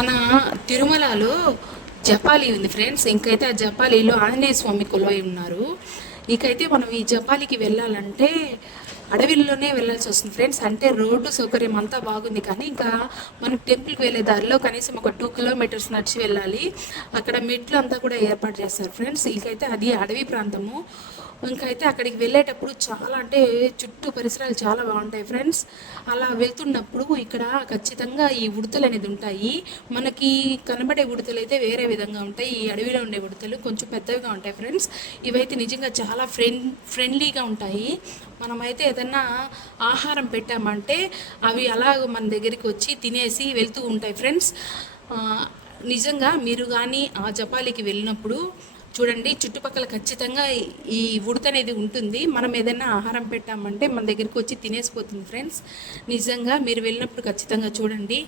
మన తిరుమలలో జపాలి ఉంది ఫ్రెండ్స్. ఇంకైతే ఆ జపాలిలో ఆంజనేయ స్వామి కొలువై ఉన్నారు. ఇకైతే మనం ఈ జపాలికి వెళ్ళాలంటే అడవిలోనే వెళ్ళాల్సి వస్తుంది ఫ్రెండ్స్. అంటే రోడ్డు సౌకర్యం అంతా బాగుంది, కానీ ఇంకా మనం టెంపుల్కి వెళ్ళే దారిలో కనీసం ఒక 2 కిలోమీటర్స్ నడిచి వెళ్ళాలి. అక్కడ మెట్లు అంతా కూడా ఏర్పాటు చేస్తారు ఫ్రెండ్స్. ఇంకైతే అది అడవి ప్రాంతము. ఇంకైతే అక్కడికి వెళ్ళేటప్పుడు చాలా అంటే చుట్టూ పరిసరాలు చాలా బాగుంటాయి ఫ్రెండ్స్. అలా వెళ్తున్నప్పుడు ఇక్కడ ఖచ్చితంగా ఈ ఉడతలు అనేది ఉంటాయి. మనకి కనబడే ఉడతలు అయితే వేరే విధంగా ఉంటాయి. ఈ అడవిలో ఉండే ఉడతలు కొంచెం పెద్దవిగా ఉంటాయి ఫ్రెండ్స్. ఇవైతే నిజంగా చాలా ఫ్రెండ్లీగా ఉంటాయి. మనమైతే ఏదన్నా ఆహారం పెట్టామంటే అవి అలాగ మన దగ్గరికి వచ్చి తినేసి వెళ్తూ ఉంటాయి ఫ్రెండ్స్. నిజంగా మీరు కానీ ఆ జపాలికి వెళ్ళినప్పుడు చూడండి, చుట్టుపక్కల ఖచ్చితంగా ఈ ఉడత అనేది ఉంటుంది. మనం ఏదైనా ఆహారం పెట్టామంటే మన దగ్గరికి వచ్చి తినేసిపోతుంది ఫ్రెండ్స్. నిజంగా మీరు వెళ్ళినప్పుడు ఖచ్చితంగా చూడండి.